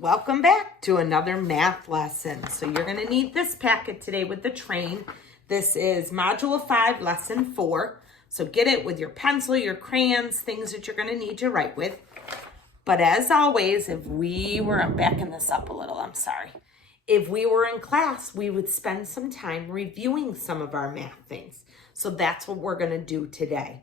Welcome back to another math lesson. So you're going to need this packet today with the train. This is Module 5, Lesson 4. So get it with your pencil, your crayons, things that you're going to need to write with. But as always, I'm backing this up a little, I'm sorry. If we were in class, we would spend some time reviewing some of our math things. So that's what we're going to do today.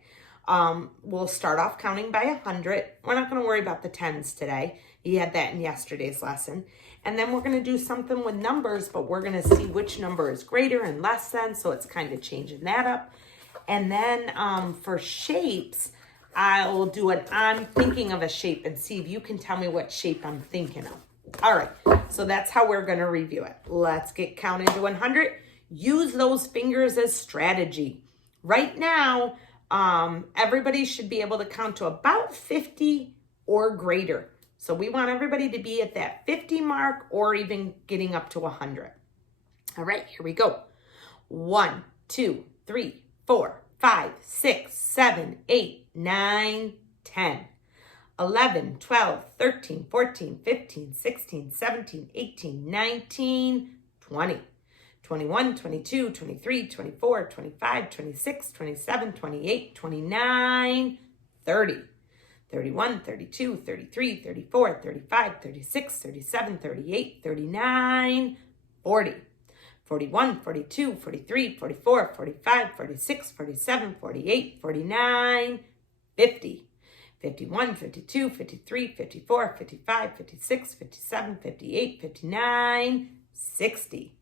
We'll start off counting by 100. We're not going to worry about the tens today. You had that in yesterday's lesson. And then we're going to do something with numbers, but we're going to see which number is greater and less than. So it's kind of changing that up. And then for shapes, I'll do I'm thinking of a shape and see if you can tell me what shape I'm thinking of. All right, so that's how we're going to review it. Let's get counted to 100. Use those fingers as strategy. Right now, everybody should be able to count to about 50 or greater. So we want everybody to be at that 50 mark or even getting up to 100. All right, here we go. 1, 2, 3, 4, 5, 6, 7, 8, 9, 10, 11, 12, 13, 14, 15, 16, 17, 18, 19, 20, 21, 22, 23, 24, 25, 26, 27, 28, 29, 30, 31, 32, 33, 34, 35, 36, 37, 38, 39, 40. 41, 42, 43, 44, 45, 46, 47, 48, 49, 50. 51, 52, 53, 54, 55, 56, 57, 58, 59, 60.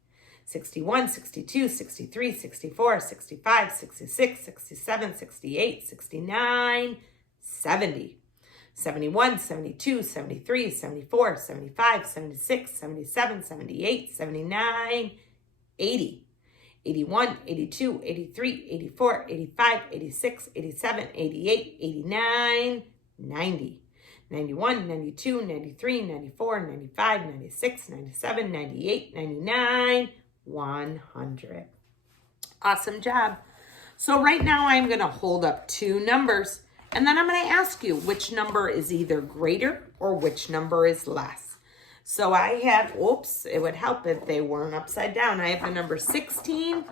61, 62, 63, 64, 65, 66, 67, 68, 69, 70. 71, 72, 73, 74, 75, 76, 77, 78, 79, 80, 81, 82, 83, 84, 85, 86, 87, 88, 89, 90, 91, 92, 93, 94, 95, 96, 97, 98, 99, 100. Awesome job. So right now I'm going to hold up two numbers and then I'm going to ask you which number is either greater or which number is less. So I have, it would help if they weren't upside down. I have the number 16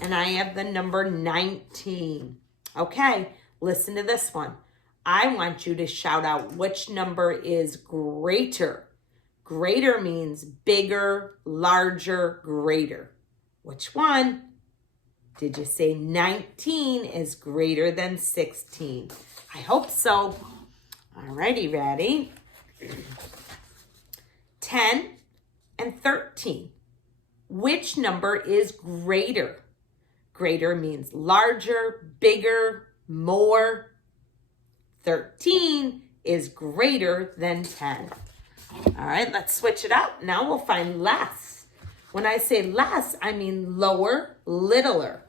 and I have the number 19. Okay, listen to this one. I want you to shout out which number is greater. Greater means bigger, larger, greater. Which one? Did you say 19 is greater than 16? I hope so. Alrighty, ready? 10 and 13. Which number is greater? Greater means larger, bigger, more. 13 is greater than 10. All right, let's switch it up. Now we'll find less. When I say less, I mean lower, littler.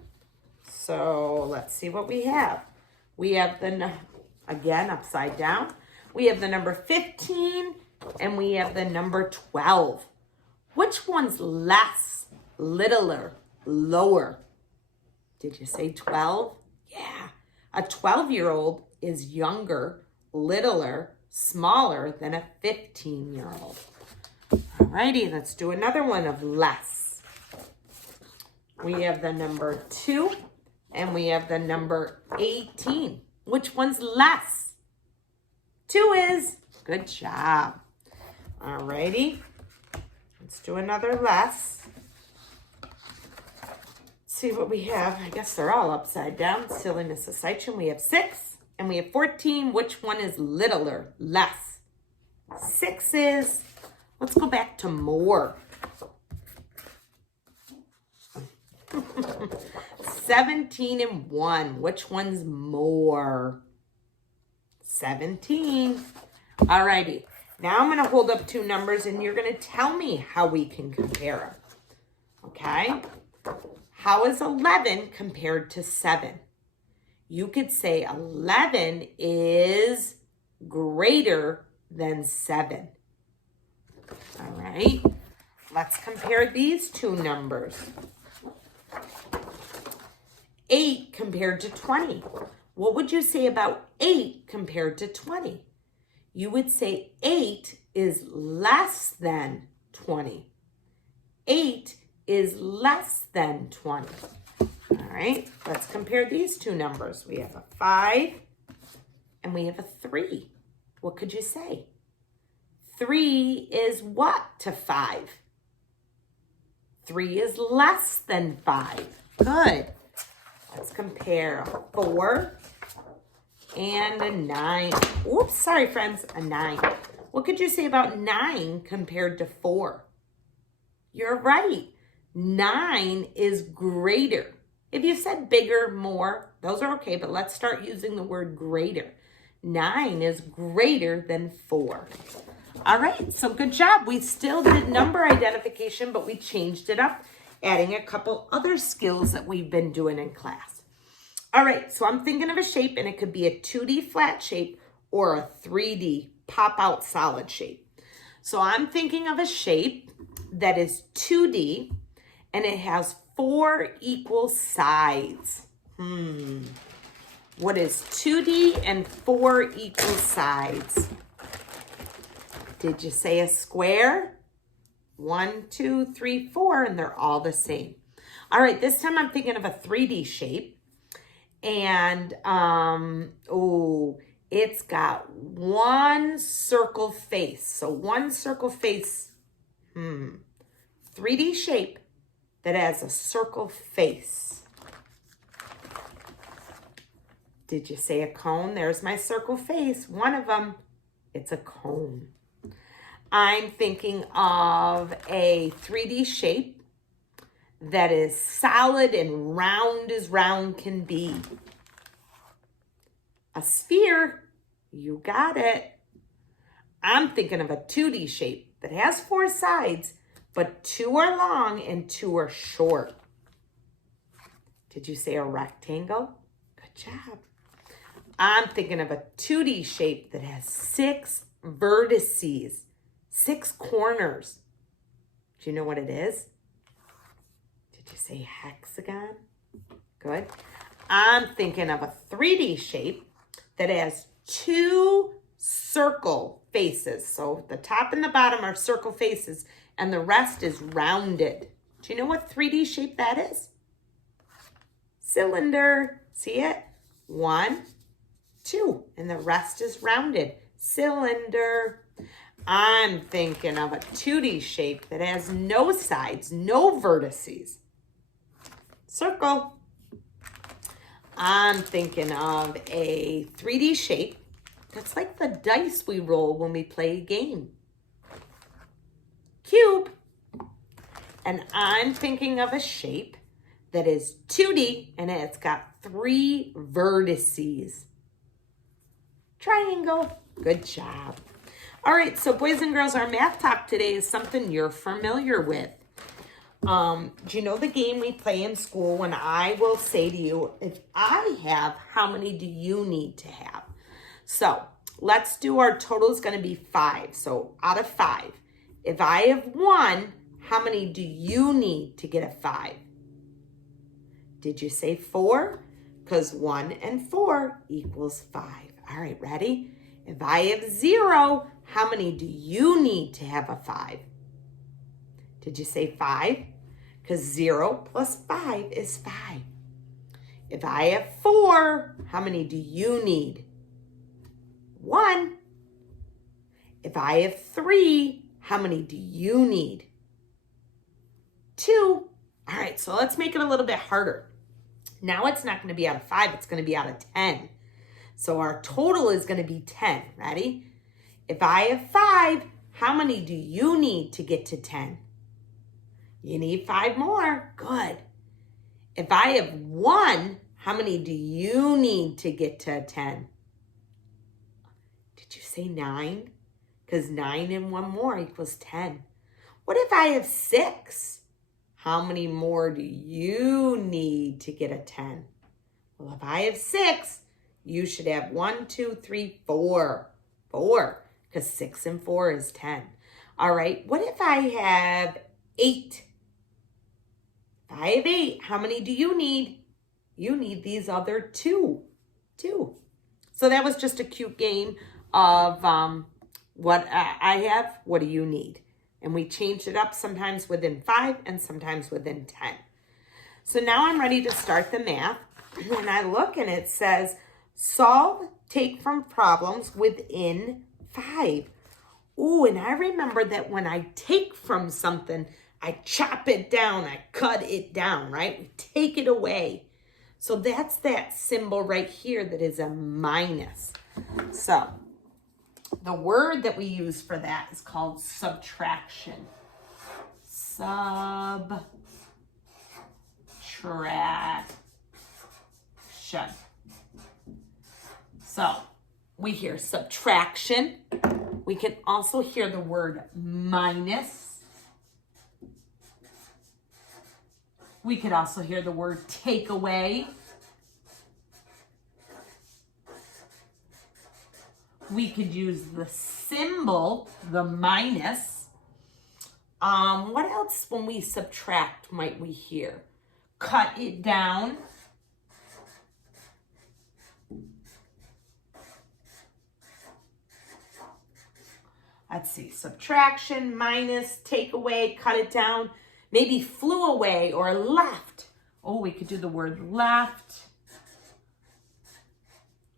So let's see what we have. We have again, upside down. We have the number 15 and we have the number 12. Which one's less, littler, lower? Did you say 12? Yeah. A 12-year-old is younger, littler, smaller than a 15-year-old. Alrighty, let's do another one of less. We have the number 2 and we have the number 18. Which one's less? 2 is. Good job. Alrighty, let's do another less. See what we have. I guess they're all upside down. Silliness aside, we have 6 and we have 14. Which one is littler, less? 6 is. Let's go back to more. 17 and 1. Which one's more? 17. Alrighty. Now I'm going to hold up two numbers and you're going to tell me how we can compare them. Okay? How is 11 compared to 7? You could say 11 is greater than 7. All right? Let's compare these two numbers. 8 compared to 20. What would you say about 8 compared to 20? you would say 8 is less than 20. 8 is less than 20. All right, let's compare these two numbers. We have a 5 and we have a 3. What could you say? 3 is what to 5? 3 is less than 5. Good. Let's compare a 4 and a 9. Oops, sorry, friends, a 9. What could you say about 9 compared to 4? You're right. 9 is greater. If you said bigger, more, those are okay, but let's start using the word greater. 9 is greater than 4. All right, so good job. We still did number identification, but we changed it up, adding a couple other skills that we've been doing in class. All right, so I'm thinking of a shape, and it could be a 2D flat shape or a 3D pop-out solid shape. So I'm thinking of a shape that is 2D, and it has 4 equal sides. What is 2D and 4 equal sides? Did you say a square? 1, 2, 3, 4, and they're all the same. All right, this time I'm thinking of a 3D shape. And, it's got one circle face. So one circle face, 3D shape that has a circle face. Did you say a cone? There's my circle face. One of them, it's a cone. I'm thinking of a 3D shape that is solid and round as round can be. A sphere, you got it. I'm thinking of a 2D shape that has 4 sides, but 2 are long and 2 are short. Did you say a rectangle? Good job. I'm thinking of a 2D shape that has 6 vertices, 6 corners. Do you know what it is? Did you say hexagon? Good. I'm thinking of a 3D shape that has 2 circle faces. So the top and the bottom are circle faces, and the rest is rounded. Do you know what 3D shape that is? Cylinder. See it? 1, 2, and the rest is rounded. Cylinder. I'm thinking of a 2D shape that has no sides, no vertices. Circle. I'm thinking of a 3D shape that's like the dice we roll when we play a game. Cube. And I'm thinking of a shape that is 2D and it's got 3 vertices. Triangle. Good job. All right, so boys and girls, our math talk today is something you're familiar with. Do you know the game we play in school when I will say to you, if I have, how many do you need to have? So let's do our total is going to be 5. So out of 5, if I have 1, how many do you need to get a 5? Did you say 4? Because 1 and 4 equals 5. All right, ready? If I have 0, how many do you need to have a 5? Did you say 5? Because 0 plus 5 is 5. If I have 4, how many do you need? 1. If I have 3, how many do you need? 2. All right, so let's make it a little bit harder. Now it's not going to be out of 5, it's going to be out of 10. So our total is going to be 10. Ready? If I have 5, how many do you need to get to 10? You need 5 more. Good. If I have 1, how many do you need to get to 10? Did you say 9? Because 9 and 1 more equals 10. What if I have 6? How many more do you need to get a 10? Well, if I have 6, you should have 1, 2, 3, 4. 4, because 6 and 4 is 10. All right, what if I have 8? If I have 8, how many do you need? You need these other 2. 2. So that was just a cute game of what I have, what do you need? And we changed it up sometimes within 5 and sometimes within 10. So now I'm ready to start the math. And I look and it says, solve take from problems within 5. Ooh, and I remember that when I take from something, I chop it down, I cut it down, right? We take it away. So that's that symbol right here that is a minus. So the word that we use for that is called subtraction. Subtraction. So we hear subtraction. We can also hear the word minus. We could also hear the word take away. We could use the symbol, the minus. What else when we subtract might we hear? Cut it down. Let's see, subtraction, minus, take away, cut it down. Maybe flew away or left. Oh, we could do the word left.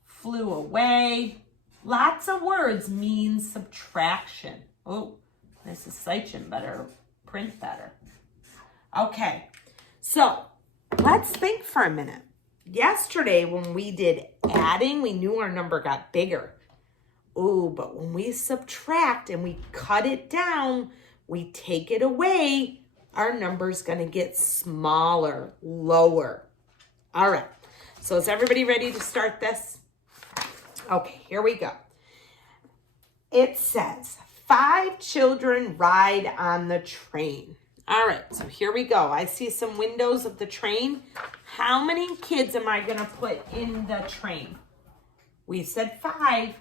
Flew away. Lots of words mean subtraction. Oh, Mrs. Seichin better print better. Okay, so let's think for a minute. Yesterday when we did adding, we knew our number got bigger. Ooh, but when we subtract and we cut it down, we take it away, our number's going to get smaller, lower. All right, so is everybody ready to start this? Okay, here we go. It says, 5 children ride on the train. All right, so here we go. I see some windows of the train. How many kids am I going to put in the train? We said 5.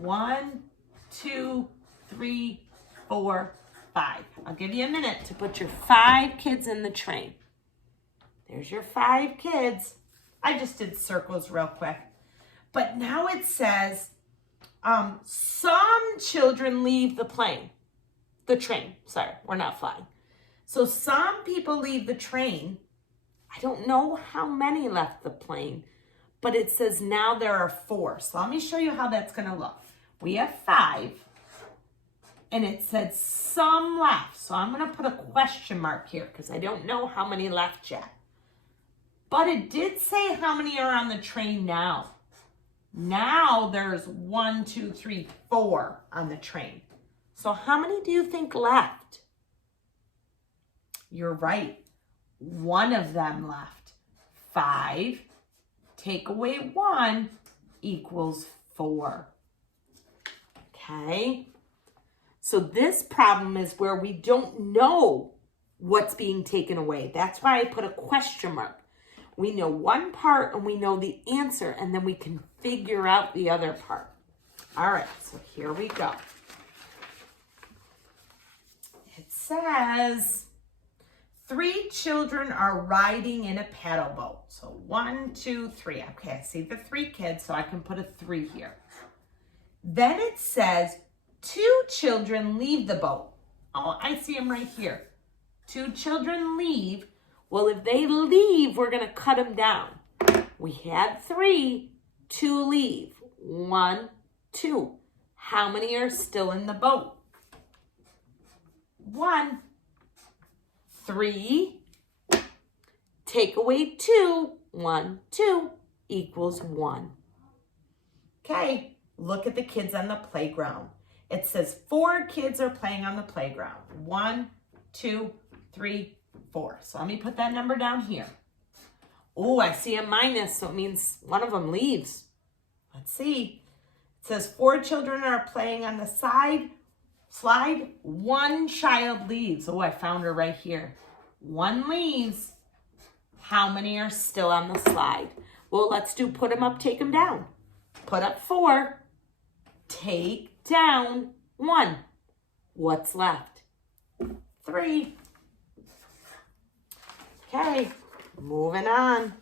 1, 2, 3, 4, 5. I'll give you a minute to put your 5 kids in the train. There's your 5 kids. I just did circles real quick. But now it says, some children leave the train. Sorry, we're not flying. So some people leave the train. I don't know how many left the plane, but it says now there are 4. So let me show you how that's going to look. We have 5, and it said some left. So I'm going to put a question mark here because I don't know how many left yet. But it did say how many are on the train now. Now there's 1, 2, 3, 4 on the train. So how many do you think left? You're right. 1 of them left. 5. Take away 1 equals 4. Okay. So this problem is where we don't know what's being taken away. That's why I put a question mark. We know one part and we know the answer, and then we can figure out the other part. All right, so here we go. It says 3 children are riding in a paddle boat. So 1, 2, 3. Okay, I see the 3 kids, so I can put a 3 here. Then it says 2 children leave the boat. Oh, I see them right here. 2 children leave. Well, if they leave, we're going to cut them down. We had 3, 2 leave. 1, 2. How many are still in the boat? 1. 3. Take away 2. 1, 2 equals 1. Okay, look at the kids on the playground. It says 4 kids are playing on the playground. 1, 2, 3, 4. So let me put that number down here. Oh, I see a minus, so it means one of them leaves. Let's see. It says 4 children are playing on the slide. 1 child leaves. Oh, I found her right here. 1 leaves. How many are still on the slide? Well, let's do put them up, take them down. Put up 4. Take down 1. What's left? 3. Okay, moving on.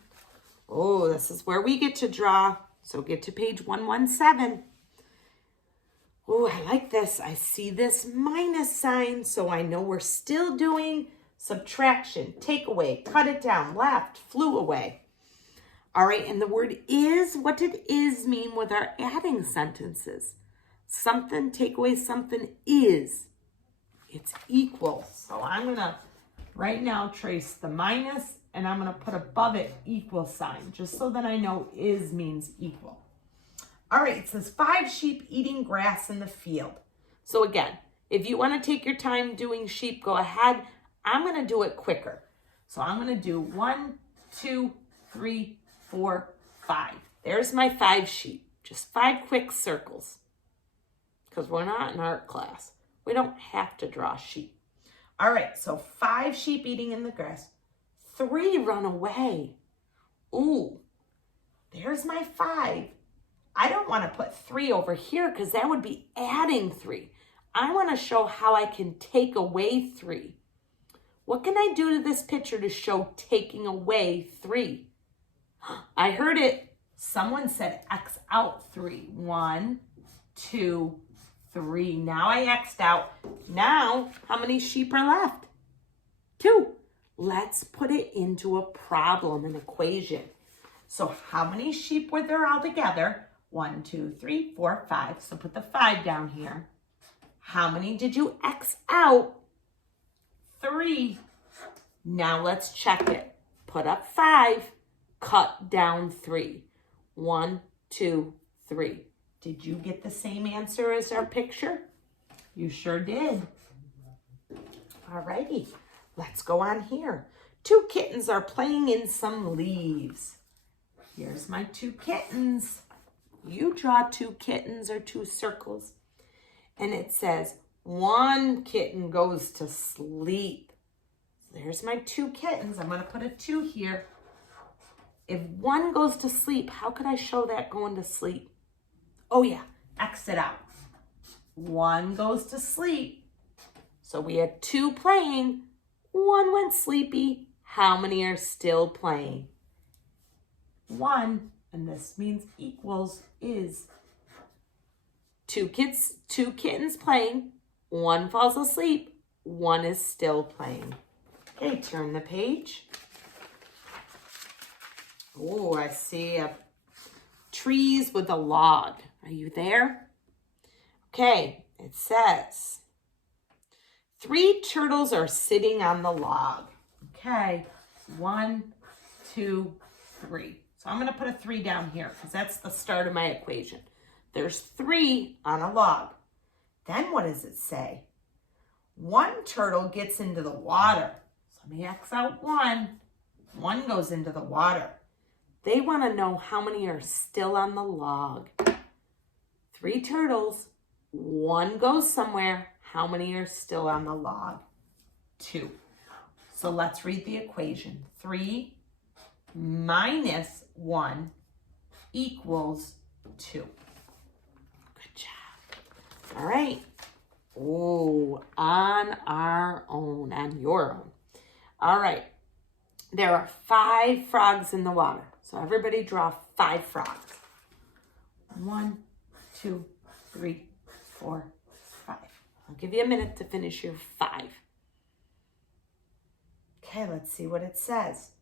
Oh, this is where we get to draw. So get to page 117. Oh, I like this. I see this minus sign, so I know we're still doing subtraction. Take away, cut it down, left, flew away. All right, and the word is, what did is mean with our adding sentences? Something, take away something is. It's equal. So I'm going to right now trace the minus, and I'm going to put above it equal sign, just so that I know is means equal. All right, it says 5 sheep eating grass in the field. So again, if you want to take your time doing sheep, go ahead. I'm going to do it quicker. So I'm going to do 1, 2, 3, 4, 5. There's my 5 sheep. Just 5 quick circles. Because we're not in art class. We don't have to draw sheep. All right, so 5 sheep eating in the grass. 3 run away. Ooh, there's my 5. I don't want to put 3 over here because that would be adding 3. I want to show how I can take away 3. What can I do to this picture to show taking away 3? I heard it. Someone said X out 3. 1, 2, 3. Now I X'd out. Now, how many sheep are left? 2. Let's put it into a problem, an equation. So how many sheep were there all together? 1, 2, 3, 4, 5. So put the 5 down here. How many did you X out? 3. Now let's check it. Put up 5, cut down 3. 1, 2, 3. Did you get the same answer as our picture? You sure did. All righty, let's go on here. 2 kittens are playing in some leaves. Here's my 2 kittens. You draw 2 kittens or 2 circles. And it says 1 kitten goes to sleep. There's my 2 kittens. I'm going to put a 2 here. If 1 goes to sleep, how could I show that going to sleep? Oh yeah, X it out. 1 goes to sleep. So we had 2 playing. 1 went sleepy. How many are still playing? 1, and this means equals is. 2 kittens playing. 1 falls asleep. 1 is still playing. Okay, turn the page. Oh, I see trees with a log. Are you there? Okay, it says 3 turtles are sitting on the log. Okay, 1, 2, 3. So I'm going to put a 3 down here because that's the start of my equation. There's 3 on a log. Then what does it say? 1 turtle gets into the water. So let me X out 1. 1 goes into the water. They want to know how many are still on the log. 3 turtles, 1 goes somewhere. How many are still on the log? 2. So let's read the equation. 3 minus 1 equals 2. Good job. All right. Oh, on our own, on your own. All right. There are 5 frogs in the water. So everybody draw 5 frogs. 1, 2, 3, 4, 5. I'll give you a minute to finish your 5. Okay, let's see what it says.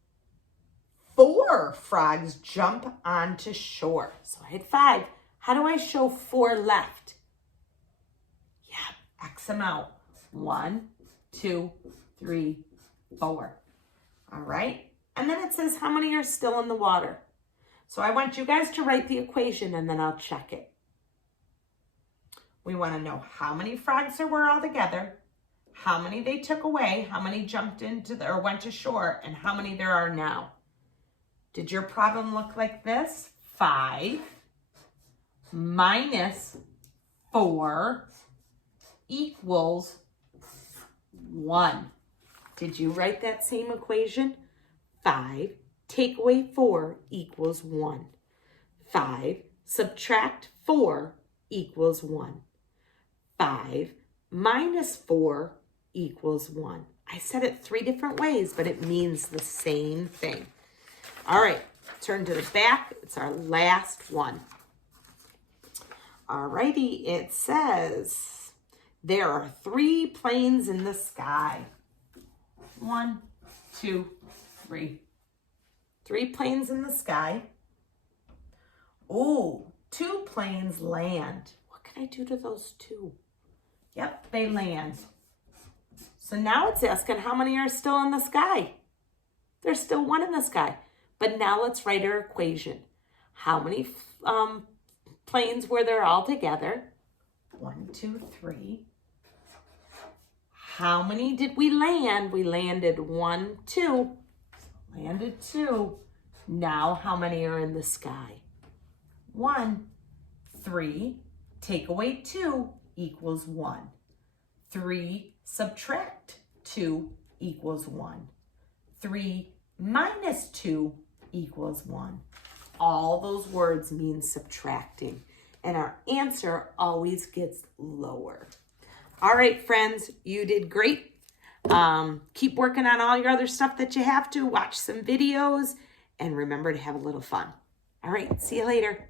4 frogs jump onto shore. So I had 5. How do I show 4 left? Yeah, X them out. 1, 2, 3, 4. All right. And then it says how many are still in the water. So I want you guys to write the equation and then I'll check it. We want to know how many frogs there were all together, how many they took away, how many jumped into or went to shore, and how many there are now. Did your problem look like this? 5 minus 4 equals 1. Did you write that same equation? 5 take away 4 equals 1. 5 subtract 4 equals 1. 5 minus 4 equals 1. I said it 3 different ways, but it means the same thing. All right, turn to the back. It's our last one. Alrighty, it says there are 3 planes in the sky. 1, 2, 3. 3 planes in the sky. Oh, 2 planes land. What can I do to those 2? Yep, they land. So now it's asking how many are still in the sky. There's still 1 in the sky. But now let's write our equation. How many planes were there all together? 1, 2, 3. How many did we land? We landed 1, 2. Landed 2. Now how many are in the sky? 1, 3. Take away 2 equals 1. 3 subtract 2 equals 1. 3 minus 2 equals 1. All those words mean subtracting, and our answer always gets lower. All right, friends, you did great. Keep working on all your other stuff that you have to. Watch some videos, and remember to have a little fun. All right, see you later.